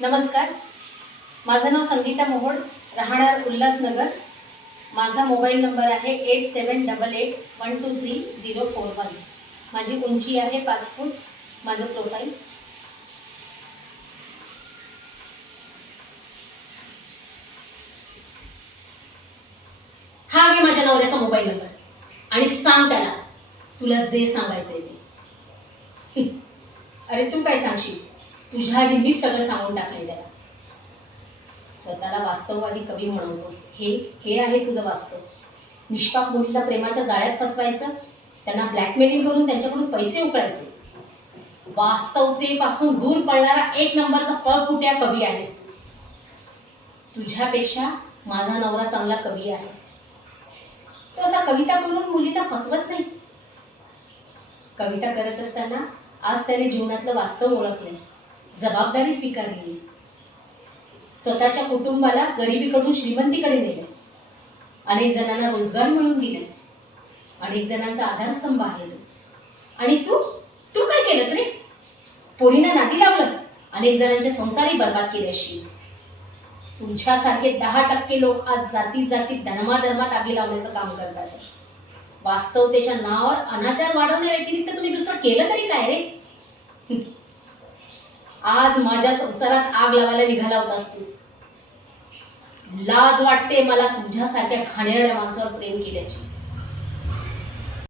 नमस्कार, माझं नाव संगीता मोहोड, राहणार उल्हासनगर. माझा मोबाईल नंबर आहे 8788123041. माझी उंची आहे 5 फूट. माझं प्रोफाईल. हा घे माझ्या नवऱ्याचा मोबाईल नंबर आणि सांग त्याला तुला जे सांगायचंय ते. अरे तू काय सांगशील? तुझ्या आधी मीच सगळं सांगून टाकलंय त्याला. स्वतःला वास्तववादी कवी म्हणवतोस. हे आहे तुझं वास्तव. निष्पाप मुलीला प्रेमाच्या जाळ्यात फसवायचं, त्यांना ब्लॅकमेलिंग करून त्यांच्याकडून पैसे उकळायचे. वास्तवतेपासून दूर पळणारा एक नंबरचा पळपुट्या कवी आहेस तू. तुझ्यापेक्षा माझा नवरा चांगला कवी आहे. तो असा कविता करून मुलींना फसवत नाही. कविता करत असताना आज त्याने जीवनातलं वास्तव ओळखलंय, जबाबदारी स्वीकारली, स्वतःच्या कुटुंबाला गरिबीकडून श्रीमंतीकडे नेलं, अनेक जणांना रोजगार मिळवून दिले, अनेक जणांचा आधारस्तंभ आहे. आणि तू तू काय केलंस रे? पोरींना नादी लावलंस, अनेक जणांचे संसारही बर्बाद केले असशील. तुमच्यासारखे 10% लोक आज जाती जातीत धर्माधर्मात आगी लावण्याचं काम करतात. वास्तवतेच्या नावावर अनाचार वाढवण्या व्यतिरिक्त तुम्ही दुसरं केलं तरी काय रे? आज माझ्या संसारात आग लावायला निघाला होतास तू. लाज वाटते मला तुझ्यासारख्या घाणेरड्या माणसावर प्रेम केल्याची.